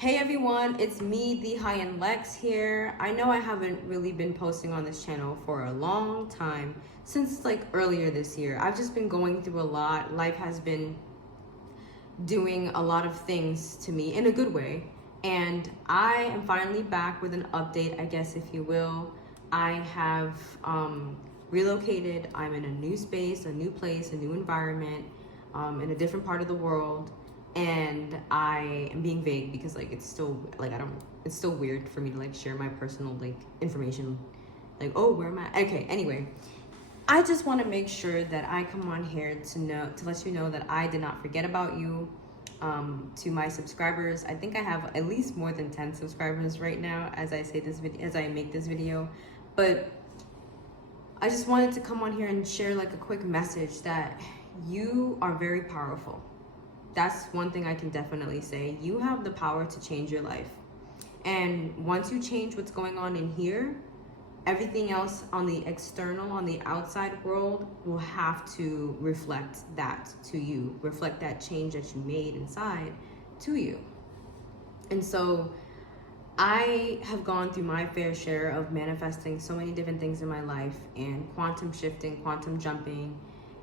Hey everyone, it's me, the High and Lex here. I know I haven't really been posting on this channel for a long time, since like earlier this year. I've just been going through a lot. Life has been doing a lot of things to me in a good way. And I am finally back with an update, I guess, if you will. I have relocated. I'm in a new space, a new place, a new environment, in a different part of the world. And I am being vague because like it's still like it's still weird for me to like share my personal like information, like, oh, where am I? Okay, anyway, I just want to make sure that I come on here to let you know that I did not forget about you. To my subscribers, I think I have at least more than 10 subscribers right now as I make this video, but I just wanted to come on here and share like a quick message that you are very powerful. That's one thing I can definitely say. You have the power to change your life. And once you change what's going on in here, everything else on the external, on the outside world will have to reflect that to you, reflect that change that you made inside to you. And so I have gone through my fair share of manifesting so many different things in my life and quantum shifting, quantum jumping,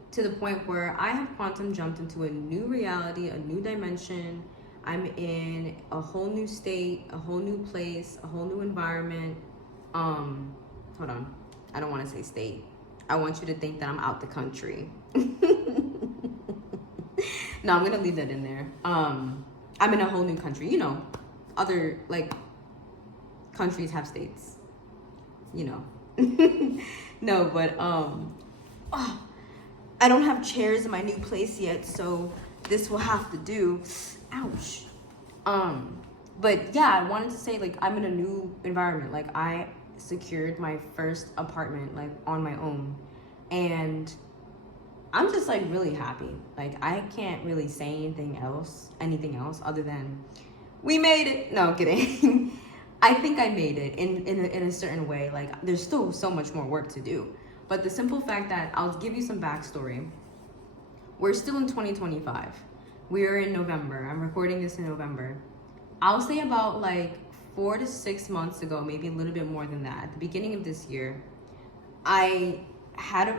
to the point where I have quantum jumped into a new reality, a new dimension. I'm in a whole new state, a whole new place, a whole new environment. Hold on. I don't want to say state. I want you to think that I'm out the country. No, I'm going to leave that in there. I'm in a whole new country. You know, other, like, countries have states. You know. No, but, I don't have chairs in my new place yet, so this will have to do. Ouch. But yeah, I wanted to say, like, I'm in a new environment. Like, I secured my first apartment, like, on my own. And I'm just, like, really happy. Like, I can't really say anything else other than we made it. No, I'm kidding. I think I made it in a certain way. Like, there's still so much more work to do. But the simple fact that, I'll give you some backstory. We're still in 2025. We're in November. I'm recording this in November. I'll say about like 4 to 6 months ago, maybe a little bit more than that, at the beginning of this year, I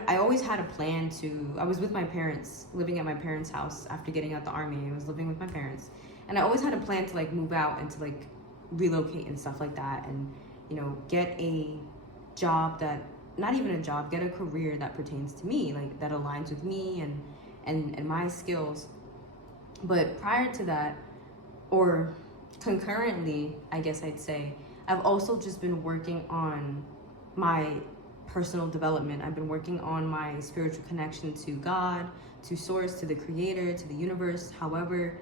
always had a plan I was with my parents, living at my parents' house after getting out the army. I was living with my parents. And I always had a plan to like move out and to like relocate and stuff like that. And, you know, get a job not even a job, get a career that pertains to me, like that aligns with me and my skills. But prior to that, or concurrently, I guess I'd say, I've also just been working on my personal development. I've been working on my spiritual connection to God, to source, to the creator, to the universe, however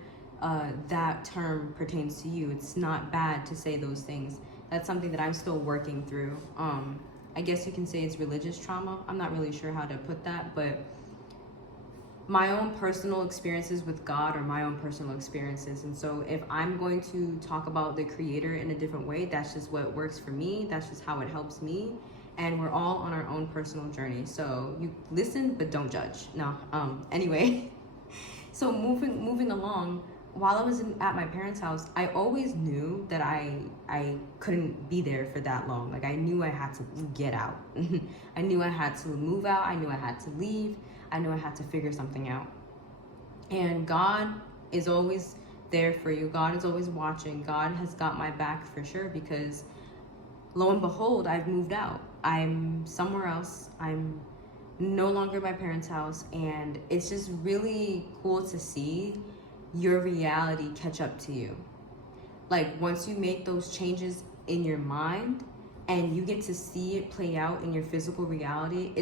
that term pertains to you. It's not bad to say those things. That's something that I'm still working through. I guess you can say it's religious trauma. I'm not really sure how to put that, but my own personal experiences with God are my own personal experiences. And so if I'm going to talk about the creator in a different way, that's just what works for me. That's just how it helps me. And we're all on our own personal journey. So you listen, but don't judge. No, anyway. So moving along, while I was at my parents' house, I always knew that I couldn't be there for that long. Like, I knew I had to get out. I knew I had to move out. I knew I had to leave. I knew I had to figure something out. And God is always there for you. God is always watching. God has got my back for sure, because lo and behold, I've moved out. I'm somewhere else. I'm no longer at my parents' house. And it's just really cool to see your reality catch up to you. Like, once you make those changes in your mind and you get to see it play out in your physical reality,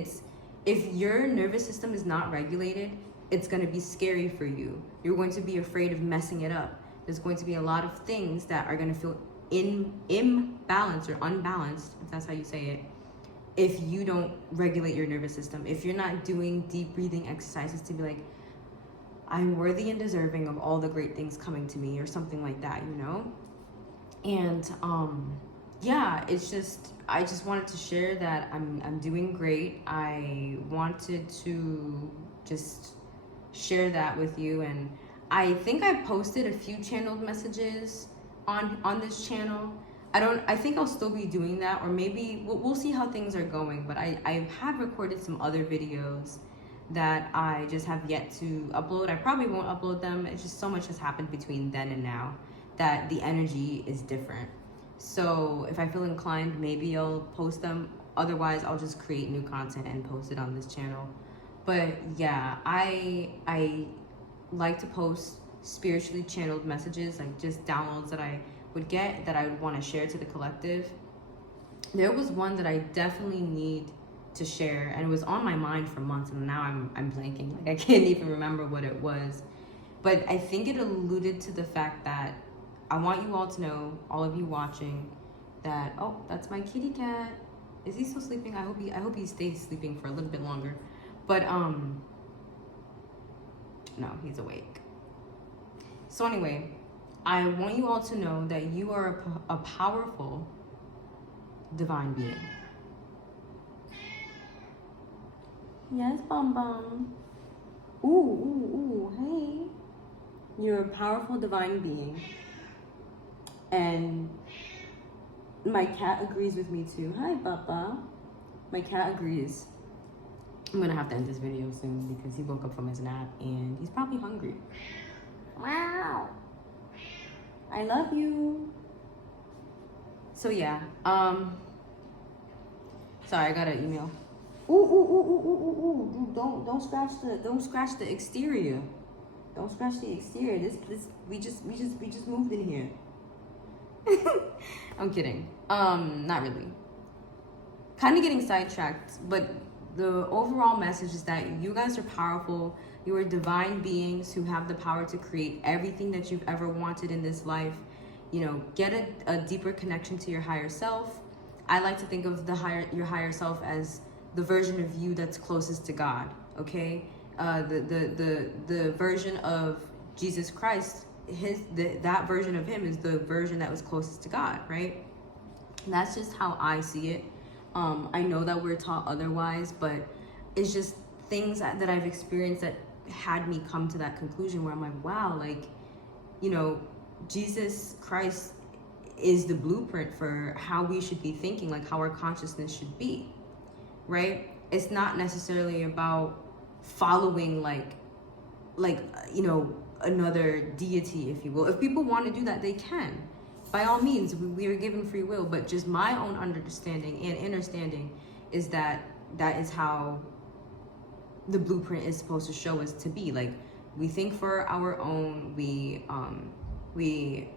if your nervous system is not regulated, it's going to be scary for you. You're going to be afraid of messing it up. There's going to be a lot of things that are going to feel imbalanced or unbalanced, if that's how you say it, if you don't regulate your nervous system. If you're not doing deep breathing exercises to be like, I'm worthy and deserving of all the great things coming to me, or something like that, you know? And yeah, I just wanted to share that I'm doing great. I wanted to just share that with you. And I think I posted a few channeled messages on this channel. I think I'll still be doing that, or maybe we'll see how things are going. But I have recorded some other videos that I just have yet to upload. I probably won't upload them. It's just so much has happened between then and now that the energy is different. So if I feel inclined, maybe I'll post them. Otherwise, I'll just create new content and post it on this channel. But yeah, I like to post spiritually channeled messages, like just downloads that I would get that I would want to share to the collective. There was one that I definitely need to share, and it was on my mind for months, and now I'm blanking. Like I can't even remember what it was. But I think it alluded to the fact that I want you all to know, all of you watching, that that's my kitty cat. Is he still sleeping? I hope he stays sleeping for a little bit longer. But no, he's awake. So anyway, I want you all to know that you are a powerful divine being. Yes, Bum Bum. Ooh, hey. You're a powerful divine being. And my cat agrees with me too. Hi, Papa. My cat agrees. I'm gonna have to end this video soon because he woke up from his nap and he's probably hungry. Wow. I love you. So yeah, sorry, I got an email. Ooh. Don't scratch the exterior. Don't scratch the exterior. This we just moved in here. I'm kidding. Not really. Kind of getting sidetracked, but the overall message is that you guys are powerful. You are divine beings who have the power to create everything that you've ever wanted in this life. You know, get a deeper connection to your higher self. I like to think of your higher self as the version of you that's closest to God. Okay, the version of Jesus Christ, that version of him is the version that was closest to God, right? And that's just how I see it. I know that we're taught otherwise, but it's just things that I've experienced that had me come to that conclusion where I'm like, wow, like, you know, Jesus Christ is the blueprint for how we should be thinking, like how our consciousness should be, right? It's not necessarily about following like you know, another deity, if you will. If people want to do that, they can. By all means, we are given free will, but just my own understanding and understanding is that is how the blueprint is supposed to show us to be. Like, we think for our own, we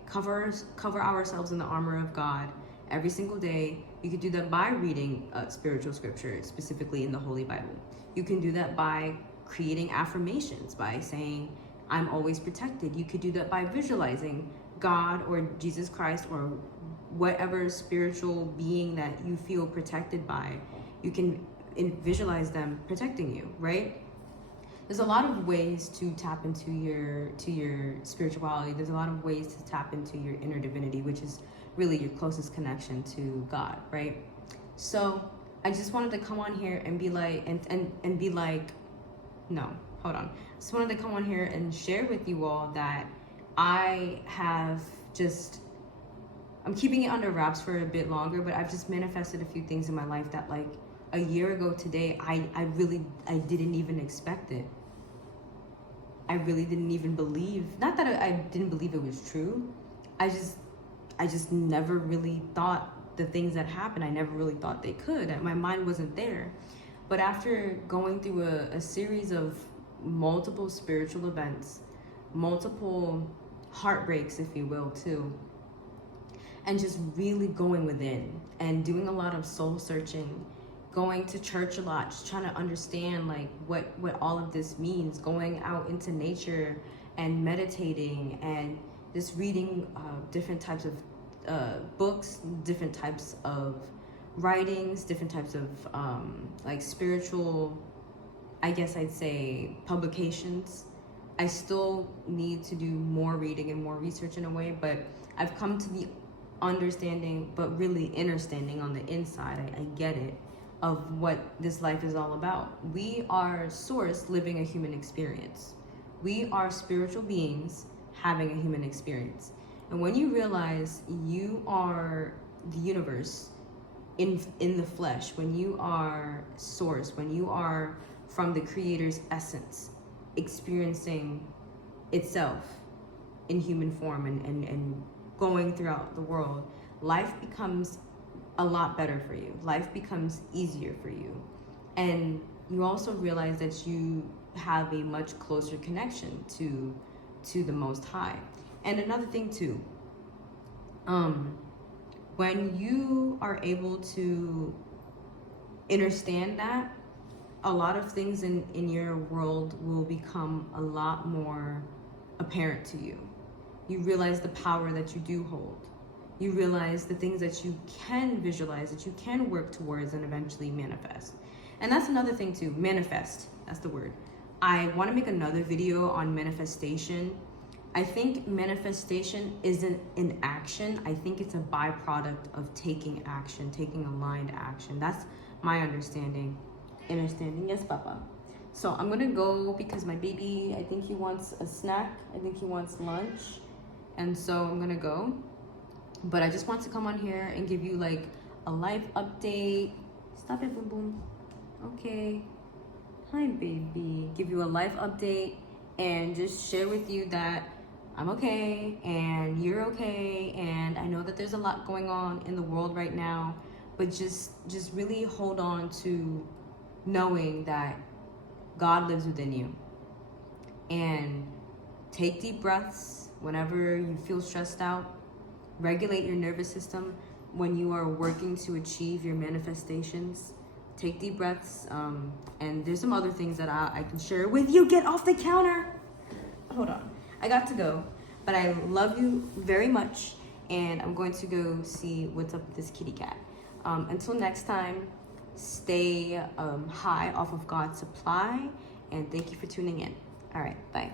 cover ourselves in the armor of God every single day. You could do that by reading spiritual scripture, specifically in the Holy Bible. You can do that by creating affirmations, by saying, I'm always protected. You could do that by visualizing God or Jesus Christ or whatever spiritual being that you feel protected by. You can visualize them protecting you, right? There's a lot of ways to tap into your spirituality. There's a lot of ways to tap into your inner divinity, which is really your closest connection to God, right? So I just wanted to come on here and be like, and be like, no, hold on. I just wanted to come on here and share with you all that I have just, I'm keeping it under wraps for a bit longer, but I've just manifested a few things in my life that, like, a year ago today, I didn't even expect it. I really didn't even believe, not that I didn't believe it was true. I just never really thought the things that happened, I never really thought they could. My mind wasn't there. But after going through a series of multiple spiritual events, multiple heartbreaks, if you will, too, and just really going within and doing a lot of soul searching, going to church a lot, just trying to understand like what all of this means, going out into nature and meditating and just reading different types of books, different types of writings, different types of like spiritual, I guess I'd say, publications. I still need to do more reading and more research in a way, but I've come to the understanding, but really understanding on the inside, I get it, of what this life is all about. We are source living a human experience. We are spiritual beings having a human experience. And when you realize you are the universe in the flesh, when you are source, when you are from the creator's essence, experiencing itself in human form and going throughout the world, life becomes a lot better for you. Life becomes easier for you. And you also realize that you have a much closer connection to the Most High. And another thing too, when you are able to understand that, a lot of things in your world will become a lot more apparent to you. You realize the power that you do hold. You realize the things that you can visualize, that you can work towards and eventually manifest. And that's another thing too, manifest, that's the word. I want to make another video on manifestation. I think manifestation isn't an action. I think it's a byproduct of taking action, taking aligned action. That's my understanding. Yes, Papa. So I'm gonna go because my baby, I think he wants a snack. I think he wants lunch. And so I'm gonna go. But I just want to come on here and give you like a life update. Stop it, boom boom. Okay. Hi, baby. Give you a life update and just share with you that I'm okay and you're okay. And I know that there's a lot going on in the world right now, but just really hold on to knowing that God lives within you. And take deep breaths whenever you feel stressed out. Regulate your nervous system when you are working to achieve your manifestations. Take deep breaths. And there's some other things that I can share with you. Get off the counter. Hold on. I got to go. But I love you very much. And I'm going to go see what's up with this kitty cat. Until next time, stay high off of God's supply. And thank you for tuning in. All right. Bye.